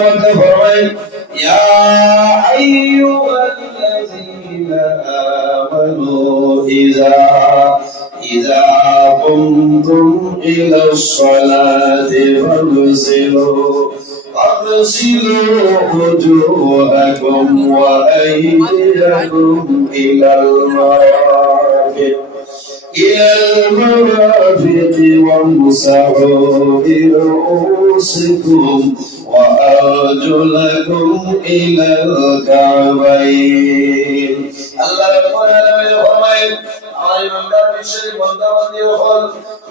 মধ্যে ফরমায় ইয়া আইয়ুহাল্লাযীনা আমানু ইযা কুমতুম ইলাস সালাতি فاغسلوا وجوهكم وأيديكم إلى المرافق وامسحوا برؤوسكم وأرجلكم إلى الكعبين. الله ربنا يقول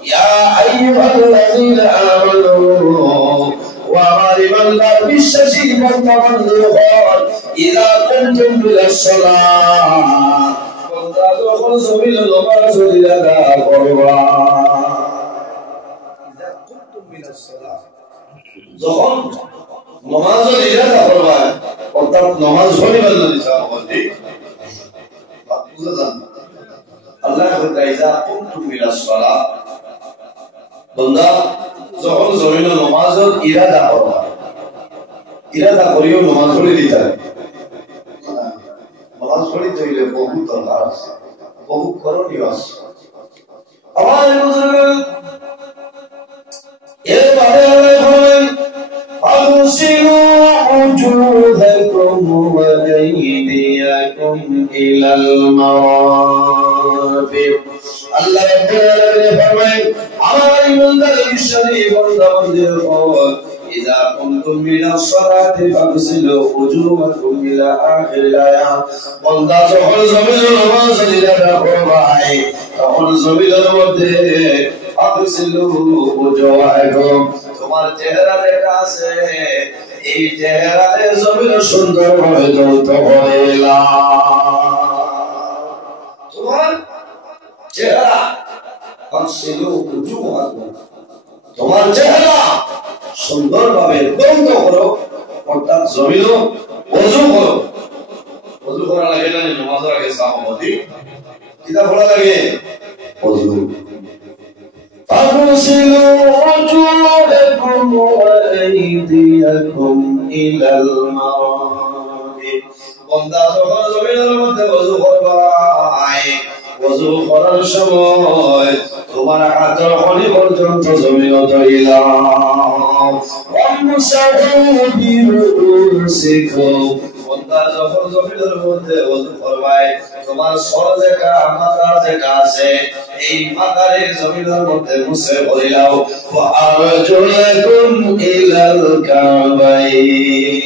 يا أيها الذين آمنوا إذا قمتم إلى الصلاة فاغسلوا وجوهكم যখন নামাজের ইরাদা করবা অর্থাৎ নামাজ পড়িবার জন্য চাওয়াতে বুঝান আল্লাহ ইযা কুমতুম ইলা সালাত বান্দা যখন জমিনে নামাজের ইরাদা করবা ইরাদা করিও নামাজ পড়ি দিতে নামাজ পড়ি হইলে বহু দরকার আছে বহু করণীয় আছে আমার বুজুর্গ এর বাদে أغسلوا وجوهكم وأيديكم إلى المرافق. الله فرمائے ہماری منزل شریف إذا قمتم إلى الصلاة فاغسلوا وجوهكم إلى آخر الآية. বন্দা যখন জমিনের নামাজ ইরাদা করবে তখন জমিনের মধ্যে ফাগসিলু ওয়াজহাকুম তোমার চেহারা যেটা আছে এই চেহারাতে জমিন সুন্দরভাবে ধৌত হইলা তোমার চেহারা ফাগসিলু ওয়াজহাকুম তোমার চেহারা সুন্দরভাবে ধৌত করো অর্থাৎ জমিন ওযু করো ওযু করা লাগে না নামাজের আগে সাহাবী কিটা পড়া লাগে ওযু فاغسلوا وجوهكم وأيديكم إلى المرافق. বন্দা যখন জমিনের মধ্যে ওযু করবে ওযু করার সময় তোমার হাতের কনি পর্যন্ত জমিন ধরিলা ওয়ামসাহু বিরুসিকুম বন্দা যখন জমিনের মধ্যে ওযু করবে তোমার সর যেটা মাথা যেটা আছে এই মাথারে জমিনের মধ্যে মুছে ভরিলাও ওয়া আরজুলাকুম ইলাল কাবাইন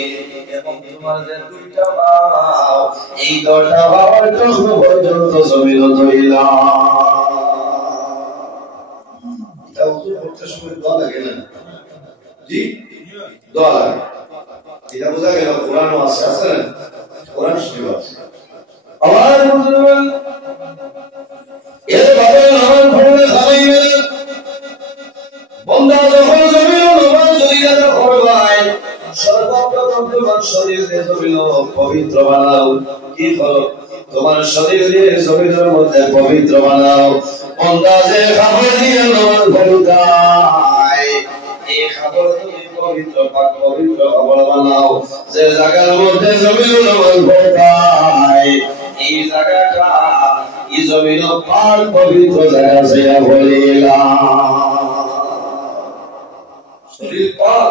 এবং তোমার যে দুইটা পাও এই দুইটা পাওয়ার টুকু পর্যন্ত জমিন ধরিলাও এটা ওযু করতে সময় দোয়া লাগে না জি দোয়া লাগে এটা বোঝা গেল কোরআনও আছে আছে না কোরআন শরীফ আছে আমার মুসলমান এর বাবা নামাজ পড়লে খাইবে বন্দা যখন জমিন নামাজ ইরাদা করবে সর্বপ্রথম তোমার শরীরে জমিন পবিত্র বানাও কি করো তোমার শরীরে জমিনের মধ্যে পবিত্র বানাও বন্দা যে খাবার দিয়ে নামাজ পড়তে এই খাবার তুমি পবিত্র পাক পবিত্র খাবার বানাও যে জায়গার মধ্যে জমিন নামাজ পড়তে এই জায়গাটা এই জমিন পাক পবিত্র জায়গা সেটা বলিলা শরীর পাক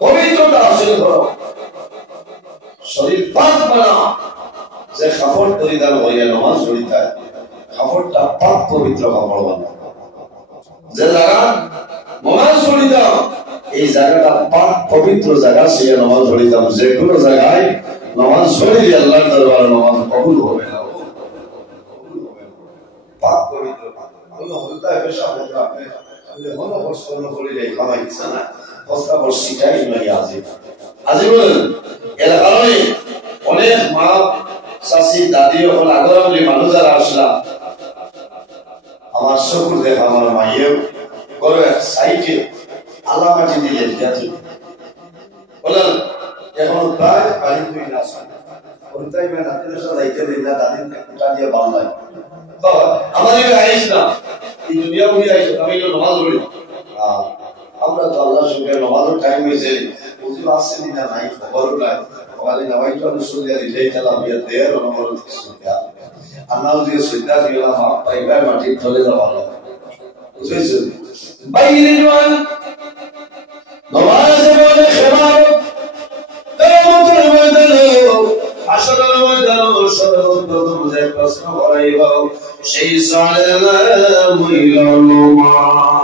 পবিত্রতা হাসিল করো শরীর পাক বানাও যে কাপড় পরিধান হইয়া নামাজ পড়িতে কাপড়টা পাক পবিত্র কাপড় বানাও যে জায়গা নামাজ পড়িতাম এই জায়গাটা পাক পবিত্র জায়গা সে নামাজ পড়িতাম যে কোনো জায়গায় নামাজ পড়িলে আল্লাহর দরবারে নামাজ কবুল হবে না পাক পবিত্র আল্লাহ বলতা পেশা হতে আপনি বলে হলো কষ্ট করিলে খাওয়া ইচ্ছা না কষ্ট বর্ষিটাই নয় আজি বলেন এর কারণে অনেক মা চাচি দাদি ওখানে আগরামলি মানুষ যারা আসলা আমার চকুর দেখা আমার মাইয়েও বড় এক সাইটে আলামাটি দিয়ে গেছে বলেন এখন প্রায় বাড়ি তুই না ওইটাই মেয়ে দাদির সাথে যাইতে দিন না দাদির কুটা দিয়ে বাংলায় আমাদের আইস না এই দুনিয়া উড়ি আইস আমি নামাজ পড়ি আমরা তো আল্লাহ সঙ্গে নামাজের টাইম হয়েছে বুঝি আসছে না নাই খবরও নাই আমাদের নামাইটা মুসলিয়া রিলেই খেলা বিয়া দেড় নম্বর সুবিধা আনাও যে সুবিধা দিলাম পাইবার মাটি চলে যাওয়া বুঝেছো বাইরে জোয়ান নামাজে বলে খেমার কিয়ামতের ময়দানে হাসরের ময়দানে সর্বপ্রথম যে প্রশ্ন করাইব সেই সালাম হইল নামাজ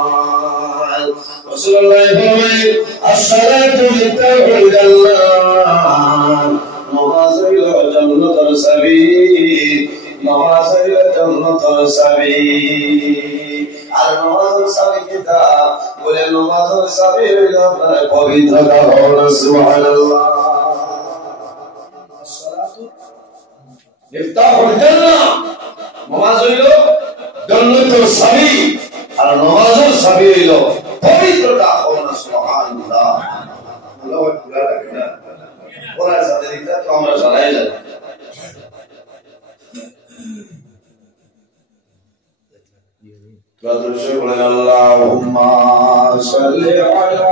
রাসূলুল্লাহ বলেন আসসালাতু মিফতাহুল জান্নাহ নামাজ হইল জান্নাতের চাবি নামাজ হইল জান্নাতের চাবি আর নামাজের চাবি কিটা বলে নামাজের চাবি হইল আপনার পবিত্রতা হলো সুবহানাল্লাহ আসসালাতু মিফতাহুল জান্নাহ নামাজ হইল জান্নাতের চাবি আর নামাজের চাবি হইল পবিত্রতা হলো সুবহানাল্লাহ আল্লাহু আকবার ওরা সাথে দিতে তো আমরা জানাই না تدرسون اللهم صل على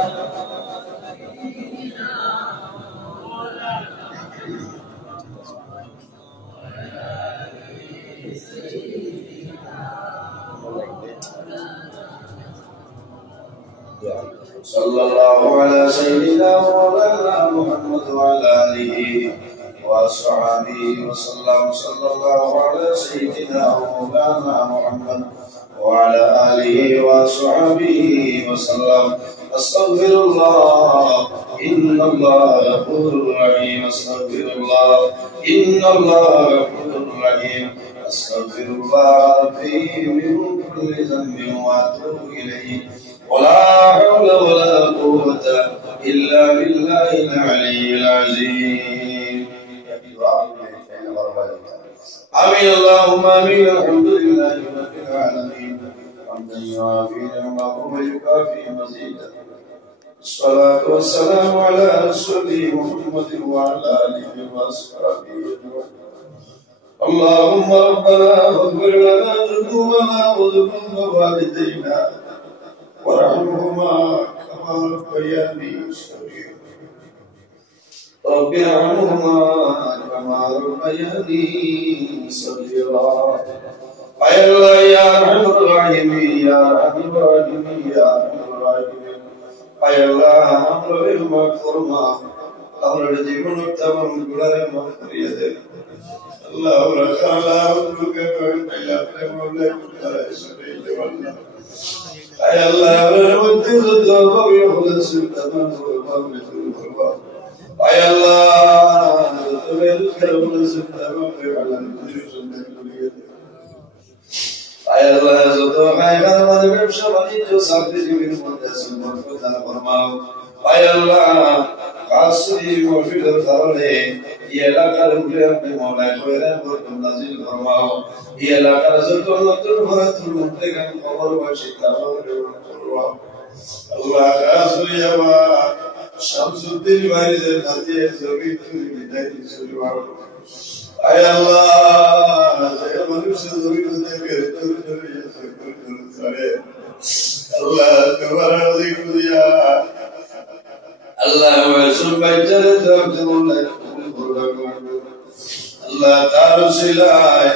صلى الله على سيدنا مولانا محمد وعلى آله وصحبه وسلم صلى الله على سيدنا مولانا محمد وعلى آله وصحبه وسلم أستغفر الله إن الله غفور رحيم أستغفر الله إن الله غفور رحيم أستغفر الله من كل ذنب وأتوب إليه ولا حول ولا قوة إلا بالله العلي العظيم آمين اللهم آمين الحمد لله رب العالمين حمدا يوافي نعمه ويكافي مزيدا الصلاة والسلام على رسوله محمد وعلى آله وأصحابه اللهم ربنا اغفر لنا ذنوبنا وذنوب والدينا وارحمهما كما ربياني صغيرا رب ارحمهما كما ربياني صغيرا يا الله يا ارحم الراحمين يا ارحم الراحمين يا ارحم الراحمين يا الله امر المغفور ما امر জীবন উত্তম গুণারে মাফ করিয়ে দেন আল্লাহ রাখালা উদ্রুকে পয়লা প্রেম বলে কুতারে সরে দেওয়াল্লাহ আয় আল্লাহ আমরার মধ্যে যত ভাবে হলেছে তামাম ভাবে তুমি করবা আয় আল্লাহ যত বের হলেছে তামাম ভাবে তুমি সুন্দর করিয়ে দে আয় আল্লাহ যত খায়খানা মানে ব্যবসা বাণিজ্য চাকরি জীবনের মধ্যে সুন্দর প্রদান ফরমাও আয় আল্লাহ খাসি মফিদের কারণে এই এলাকার উপরে আপনি মওলা খয়রাত বরকত নাযিল ফরমাও এই এলাকার যত নতুন ভরাতুল মুন্তেকাম খবর বাসী তাহলে ফরমাও আল্লাহ খাসুরিয়াবা শামসুদ্দিন ভাইদের হাতে জমি তুমি বিদায় দিছুরিয়াও আয় আল্লাহ যে মানুষের জমি থেকে করে আল্লাহ তোমার রাজি করিয়া আল্লাহ ওয়াসুল বাইজারে দরজমনে আল্লাহ তার সিলায়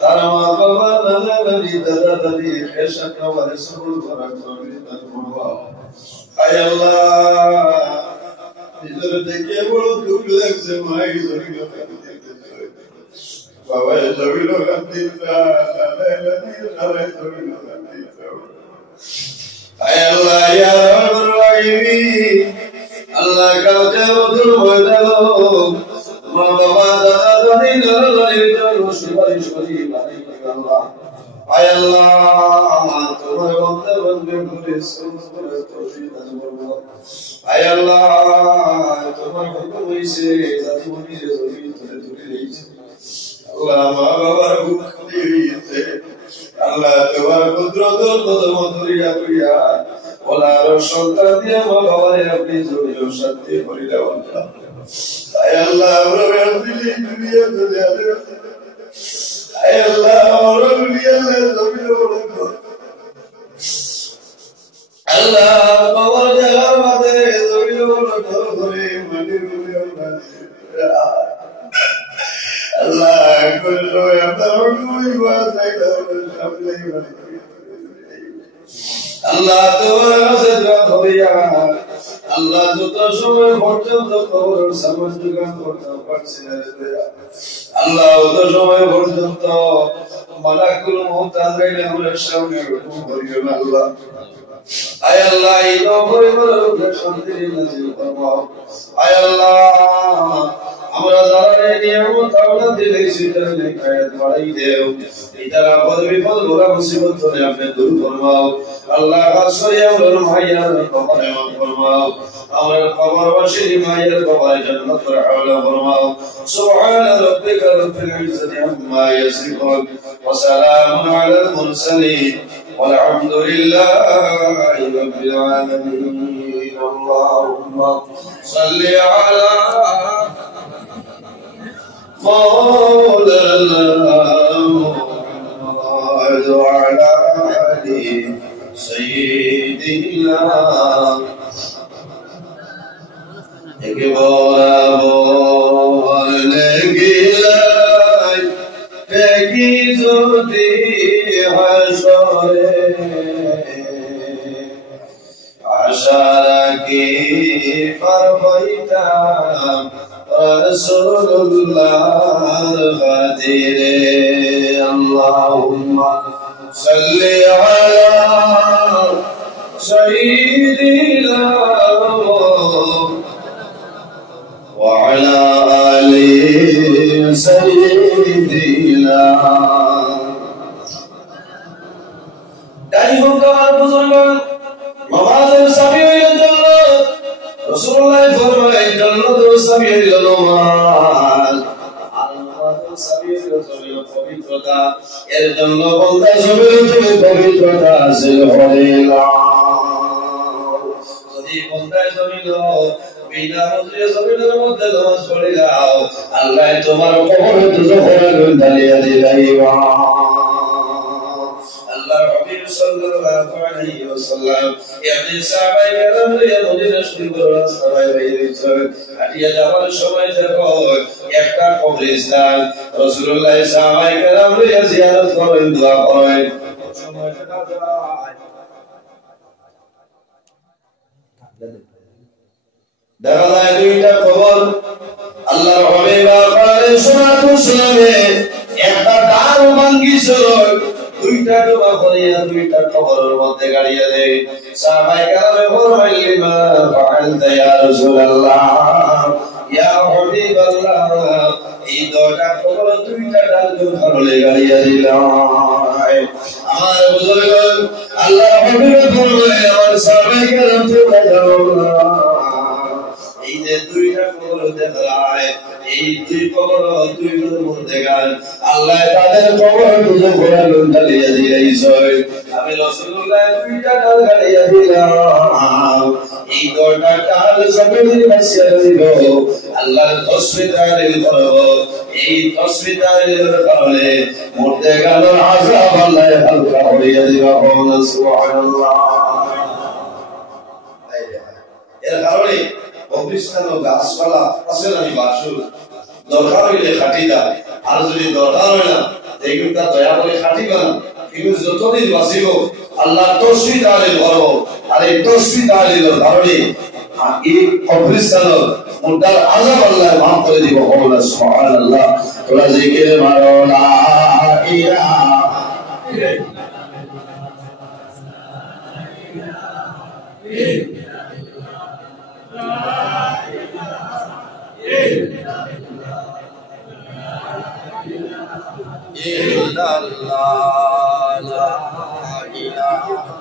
তার মা বাবা নানা নানি দাদা দাদি খেশা কাওয়ারে সবুল করা তৌফিক করবা আয় আল্লাহ নিজের দেখে বড় দুঃখ লাগছে মাই জড়িত বাবা জড়িত কান্দিতা দাদা জড়িত কান্দিতা আয় আল্লাহ ইয়া রাব্বুল আলামিন আল্লাহ কাউকে বদল ময়দানো মা বাবা দাদা দাদি নানা নানির জন্য সুপারিশ করি আল্লাহ আয় আল্লাহ তোমার বন্ধে বন্ধে করে সুন্দর তৌফিক দান করো আয় আল্লাহ তোমার হুকুম হইছে জাতি মনিরে জমি তুলে তুলে দিয়েছে আল্লাহ মা বাবার দুঃখ দিয়েছে আল্লাহ তোমার কুদরত কদম ধরিয়া করিয়া ওলার সন্তান দিয়ে মা বাবারে আপনি জমির শান্তি করিলে আয় আল্লাহ আমরা বেরোতে দুনিয়া দুনিয়া আয় আল্লাহ আমরা দুনিয়া জমির বড় আল্লাহ কবর জায়গার মাঝে জমিন করে মাটির উপরে আল্লাহ করলো আপনার আল্লাহ তোমার কাছে দোয়া করিয়া আল্লাহ যত সময় পর্যন্ত কবরের সামনে যোগান করতে পারছি না আল্লাহ অত সময় পর্যন্ত মালাকুল মউত আজরাইল আমাদের সামনে হুকুম করিও না আল্লাহ আয় আল্লাহ এই পরিবারের উপরে শান্তি নাযিল ফরমাও আয় আল্লাহ আমরা যারা নিয়ামত আওলাদ দিলেই সেটা নেকায়াত বাড়াই দেও এটার আপদ বিপদ বড় মুসিবত থেকে আপনি দূর ফরমাও আল্লাহ আসরে আমরার মাইয়ার কবরে মাফ ফরমাও আমরার কবরবাসীর মাইয়ার কবরে জান্নাতুল আলা ফরমাও সুবহান রাব্বিকা রাব্বিল ইজ্জাতি আম্মা ইয়াসিফুন ওয়া সালামুন আলাল মুরসালিন والحمد لله رب العالمين اللهم صل على مولانا محمد وعلى آل سيدنا Rasulullah Khatire Allahumma salli ala Sayyidina wa ala ali Sayyidina Dari hukar buzurgan Mawazir sabiyin jannat Rasulullah farmaye jannat sabiyin jannat Al-Mawazir sabiyin jannat পবিত্রতা এর জন্য বন্দা সবের তুমি পবিত্রতা হাসিল করে নাও যদি বন্দা জমিন বিনা মুদ্রে জমিনের মধ্যে নামাজ পড়ে যাও আল্লাহ তোমার কবরে দুজখের ঢালিয়া দিলাইবা আল্লাহর হাবিব সাল্লাল্লাহু আলাইহি ওয়াসাল্লাম এমনি সাহাবায়ে কেরাম এর মদিনা শরীফের রাস্তায় বেরিয়েছেন হাঁটিয়ে যাওয়ার সময় দেখো একটা কবরস্থান রাসূলুল্লাহ সাহাবায়ে কেরাম এর জিয়ারত করেন দোয়া করেন সময় দেখা যায় দেখা যায় দুইটা কবর আল্লাহর হাবিব আলাইহিস সালাতু ওয়াসসালামে একটা ডাল ভাঙিছিল দুইটা ডোবা করিয়া দুইটা কবরের মধ্যে গাড়িয়া দেয় সাহাবায়ে কেরামে ফরমাইলেন মা ফাআলতা ইয়া রাসূলুল্লাহ ইয়া হাবিবাল্লাহ এই দুইটা কবর দুইটা ডাল কারণে গাড়িয়া দিলাম আমার বুজুর্গগণ আল্লাহর হাবিব ফরমায় আমার সাহাবায়ে কেরাম তোমরা জানো না এই যে দুইটা কবর দেখায় এই দুই কবর দুইটার মধ্যে গান আল্লাহ তাদের কবর দুটো ঘোড়া ঢালিয়া দিয়েছে আমি রাসূলুল্লাহ দুইটা ডাল গাড়িয়া দিলাম এই দুইটা ডাল জমিনের বাসিয়া দিল আল্লাহর তসবিহ তাহলিল করব এই তসবিহ তাহলিলের কারণে মরতে গেল আযাব আল্লাহ হালকা করিয়া দিবা সুবহানাল্লাহ এর কারণে অবৃষ্টান ও গাছপালা আছে না বাসুর দরকার হইলে খাটিতা আর যদি দরকার হয় না এইগুলা দয়া করে খাটিবা না এগুলো যতদিন বাঁচিব আল্লাহ তসবিহ তাহলিল করব আর এই তসবিহ তাহলিলের কারণে এই অবৃষ্টান মুদ্দার আযাব আল্লাহ মাফ করে দিব সুবহানাল্লাহ তোমরা জিকির মারো লা ইলাহা illallah la ilaha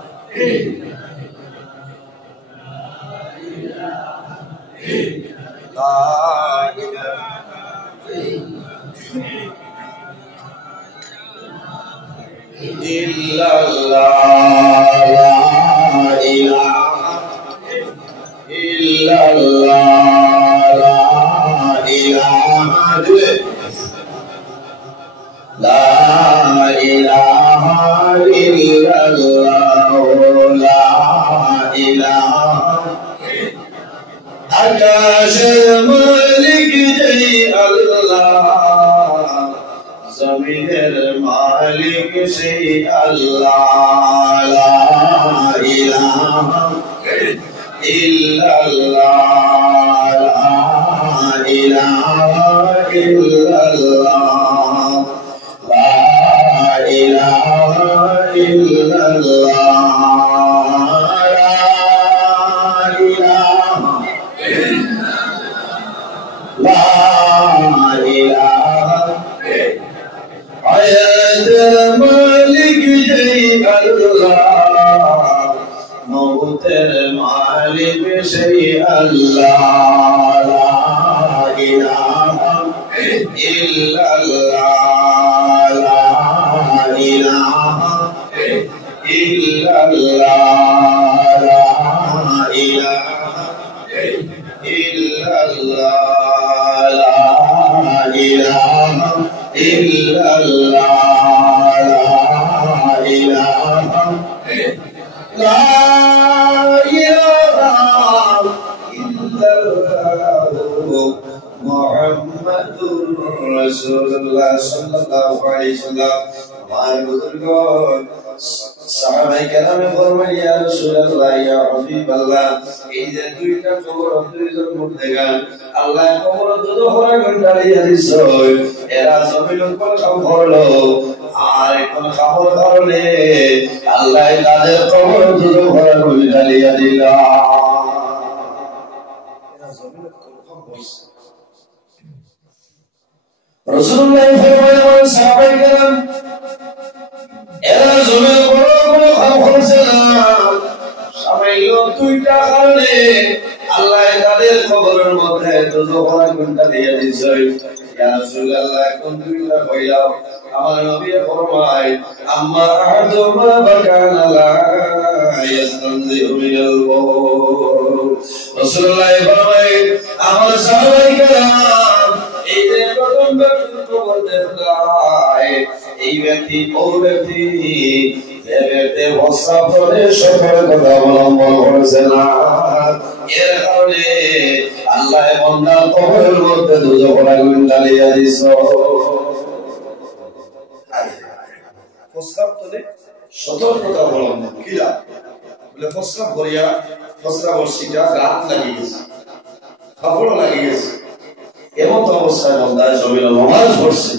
La ilaha illallah la আকাশের মালিক যেই আল্লাহ, জমিনের মালিক সেই আল্লাহ। লা ইলাহা ইল্লাল্লাহ, লা ইলাহা ইল্লাল্লাহ, লা ইলাহা ইল্লাল্লাহ, লা ইলাহা লা ইলাহা। হায়াতের মালিক যেই আল্লাহ, মউতের মালিক সেই আল্লাহ। লা ইলাহা ইল্লাল্লাহ, লা ইলাহা ইল্লাল্লাহ, লা ইলাহা ইল্লাল্লাহ, লা ইলাহা ইল্লাল্লাহ, লা ইলাহা লা ইলাহা ইল্লাল্লাহ মুহাম্মাদুর রাসূলুল্লাহ সাল্লাল্লাহু আলাইহি ওয়াসাল্লাম। আমার বুজুর্গ সাহাবায়ে কেরামে ফরমান, ইয়া রাসূলুল্লাহ, ইয়া হাবিবাল্লাহ, এই যে দুইটা কবর দুইজন মুর্দেগান আল্লাহ কবর দুটো হরা গন্ডালিয়া দিছে, এরা জমিন কোন কাম করলো আর কোন খবর করলে আল্লাহ তাদের কবর দুটো হরা গন্ডালিয়া দিলা। এরা জমিন কোন কাম করছে। রাসূলুল্লাহ ফরমায়, সাহাবায়ে কেরাম এরা জমিন কোন কাম করছে না, সামাইল দুইটা কারণে আল্লাহ তাদের কবরের মধ্যে দুটো হরা গন্ডালিয়া দিছে। ইয়া রাসূলুল্লাহ, কোন দুইটা কইলাও? আমার নবী ফরমায়, আম্মা আহাদুমা বাকানা লা ইয়াস্তানজিউ মিনাল মাউত। রাসূলুল্লাহ ফরমায়, আমার সাহাবায়ে কেরাম এই যে প্রথম ব্যক্তি কবর দেখলাম, এই ব্যক্তি ও ব্যক্তি যে ব্যক্তি প্রস্রাব করে সতর্কতা অবলম্বন করেছে না, এর কারণে আল্লাহ বান্দার কবরের মধ্যে দুজোড়া আগুন জ্বালিয়ে দিয়েছে। প্রস্রাব করে সতর্কতা অবলম্বন কিরা বলে, প্রস্রাব করিয়া প্রস্রাবের সিটা রাত লাগিয়ে গেছে, কাপড় লাগিয়ে গেছে, এমন তো অবস্থায় বান্দায় জমিনে নামাজ পড়ছে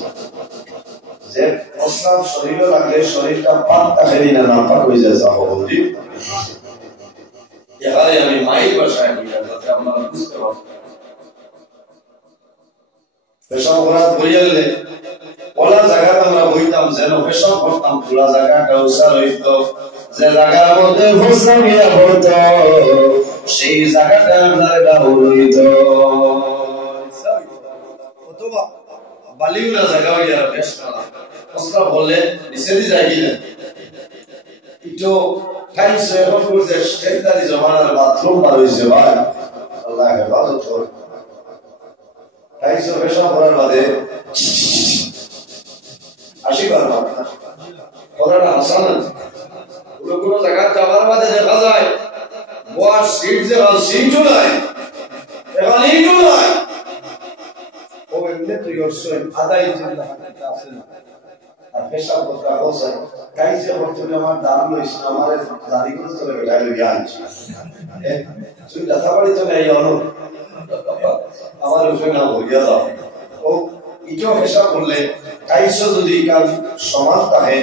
যে প্রস্রাব শরীরে লাগলে শরীরটা পাক থাকে না, না পাক হয়ে যায়। সাহাবী এখানে আমি মাইল ভাষায় বললাম যাতে আপনারা বুঝতে পারেন। পেশাব করার বইয়ালে ওলা জায়গাটা আমরা বইতাম যেন পেশাব করতাম, খোলা জায়গাটা উষা রইত, যে জায়গার মধ্যে প্রস্রাব গিয়া পড়ত সেই জায়গাটা আপনার গাও রইত। অথবা বালিউলা জায়গা হইয়া বেশ করা প্রস্রাব বললে নিচে দিয়ে যায় কিনা একটু টাইমস এখন করছে, সেন্টারি জমানার বাথরুম বার হয়েছে ভাই, আল্লাহ হেফাজত করে। টাইমস পেশাব করার বাদে আসিবার কথাটা হাসান কোনো কোনো জায়গা যাবার বাদে দেখা যায় বয়ার সিট যে সিটও নাই, এখন ইটও নাই, ও এমনি তুই অবশ্যই আধা ইঞ্চি আছে না। আর পেশাব করতে বলছে গাইছে হচ্ছে আমার দাম লইছে, আমার দাড়ি করে চলে বেটা লইয়া আনছি, তুই কথা বলি তো নাই অন আমার উপরে না হইয়া দাও। ও ইটো পেশাব করলে গাইছে যদি কাল সমাজ থাকে,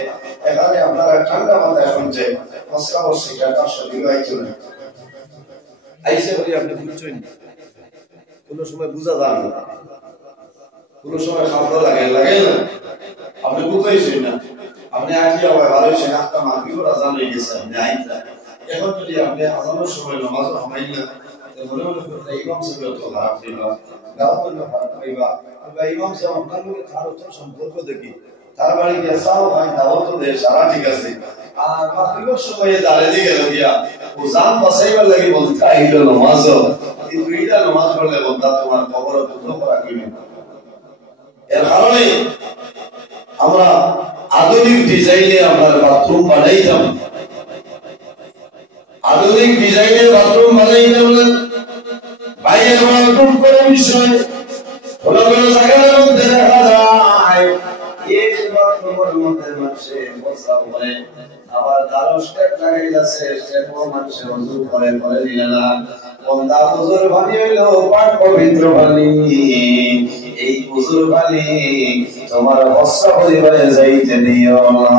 এখানে আপনারা ঠান্ডা মাথায় শুনছে প্রস্রাব সেটা তার শরীর আইছে না, আইছে বলি আপনি বুঝছেন, কোনো সময় বুঝা যান না, কোনো সময় খাবড় লাগে লাগে না, আপনি বুঝতেইছেন না, আপনি আজকে আবার ভালো হয়েছেন, আপনার মাগরিব আজান হয়ে গেছে, আপনি আইতা এখন যদি আপনি আজানের সময় নামাজ হমাই না, মনে মনে করতে ইমাম সাহেব তো খারাপ দিবা, গাও না খারাপ পাইবা, বা ইমাম সাহেব আপনার লোকের তার তো সম্পর্ক দেখি, তার বাড়ি গিয়ে চাও ভাই দাওয়াত তো দেয় সারা ঠিক আছে, আর মাগরিবের সময়ে দাঁড়িয়ে দিয়ে গেল গিয়া ও জান বাঁচাইবার লাগি বলতে আইল নামাজ, এই দুইটা নামাজ পড়লে বন্ধা তোমার কবর বন্ধ করা কিনে। এর কারণে আমরা আধুনিক ডিজাইনে আমরা বাথরুম বানাইতাম, আধুনিক ডিজাইনের বাথরুম বানাইতাম না, বাইরে বড় দুঃখ করে বিষয় কোন কোন জায়গার মধ্যে দেখা যায় এই যে বাথরুমের মধ্যে মানুষে প্রস্রাব করে আবার দ্বারস্থ লাগাই আছে সেটাও মানুষে ওযু করে করে দিলে না বন্দা ওযুর পানি হইলো পাক পবিত্র পানি এই ওযুর পানি তোমার হস্ত পরিবারে যাইতে দিও না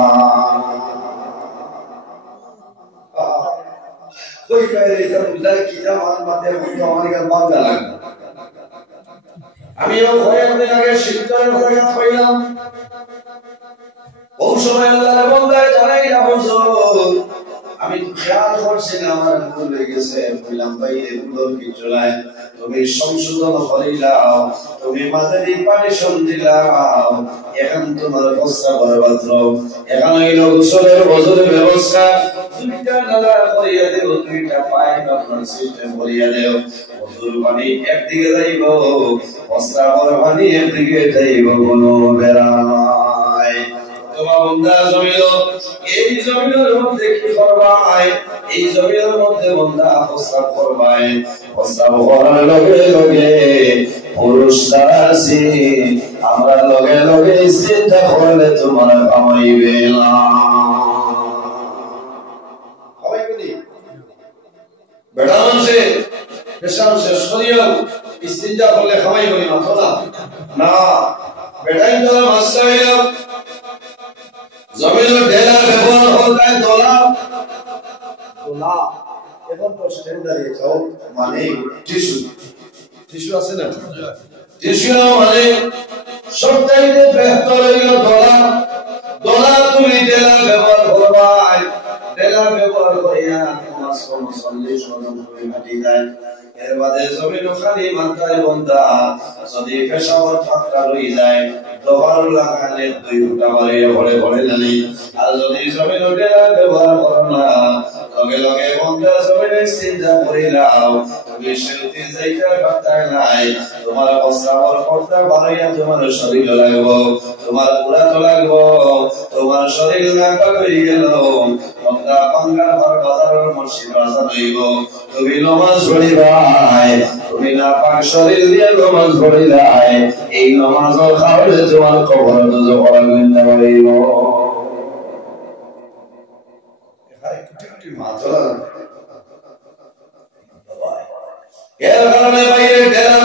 कोई कह रही था मुझे कि जवान माते मुझे हमारी का बांधा लगा আমি ও ঘরে মধ্যে আগে শীতকালের কথা কইলাম ওই সময় আল্লাহর বান্দা জানাই না হুজুর আমি খেয়াল করছিলাম আমার ভুল হয়ে গেছে বললাম ভাই এগুলো কি চলায় তুমি সংশোধন করিলাও তুমি মাঝারি পানিশন দিলাও এখন তোমার প্রস্তাব বরবাদ এখন হইল গোসলের ওযুর ব্যবস্থা দুইটা নালা করিয়া দেব দুইটা পাইপ আপনার সিস্টেম করিয়া দেব ওযুর পানি একদিকে যাইব প্রস্তাবের পানি একদিকে যাইব কোনো বেড়া নাই তোমার বান্দা জমিল এই জমিনের মধ্যে কি করবাই এই জমিনের মধ্যে বান্দা প্রস্তাব করবাই প্রস্তাব করার লগে লগে পুরুষ যারা আছে আমরা লগে লগে চিন্তা করলে তোমার কামাইবে না বেটা মানুষে পেশা শেষ করিও চিন্তা করলে খামাইবে না না বেটাই তো মাস্টার হইল জমিনের ঢেলা ব্যবহার হয় দোলা দোলা এখন তো স্ট্যান্ডার্ডে যাও মানে টিস্যু টিস্যু আছে না টিস্যু মানে সবচাইতে বেহতর হইল দোলা দোলা তুমি ঢেলা ব্যবহার করবা ঢেলা ব্যবহার করিয়া মাস কোন 40 শতাংশ করে মাটি দেয় এর বাদে জমিন খালি মাথায় বন্ধা যদি পেশাওয়ার ফাঁকা রয়ে যায় দোবার লাগালে 2 ফুটা বাড়িয়ে পড়ে পড়ে জানি আর যদি জমিন ঢেলা ব্যবহার করো না লগে লগে বন্ধা জমিনে চিন্তা করিলাও তুমি সেলতি যাইতে পারতা নাই তোমার প্রস্তাবর করতে বাড়িয়া তোমার শরীর লাগবো তোমার পুরা তো লাগবো তোমার শরীর লাগা হয়ে গেল বন্ধা বাঙ্গার ঘর বাজারের মসজিদ বাজার হইব তুমি নামাজ পড়িবাই তুমি না পাক শরীর দিয়ে নামাজ পড়িলাই এই নামাজ খাওয়ালে তোমার কবর দুজো করা গুণ হইব মাত্রা এর কারণে বাইরে ঢেলা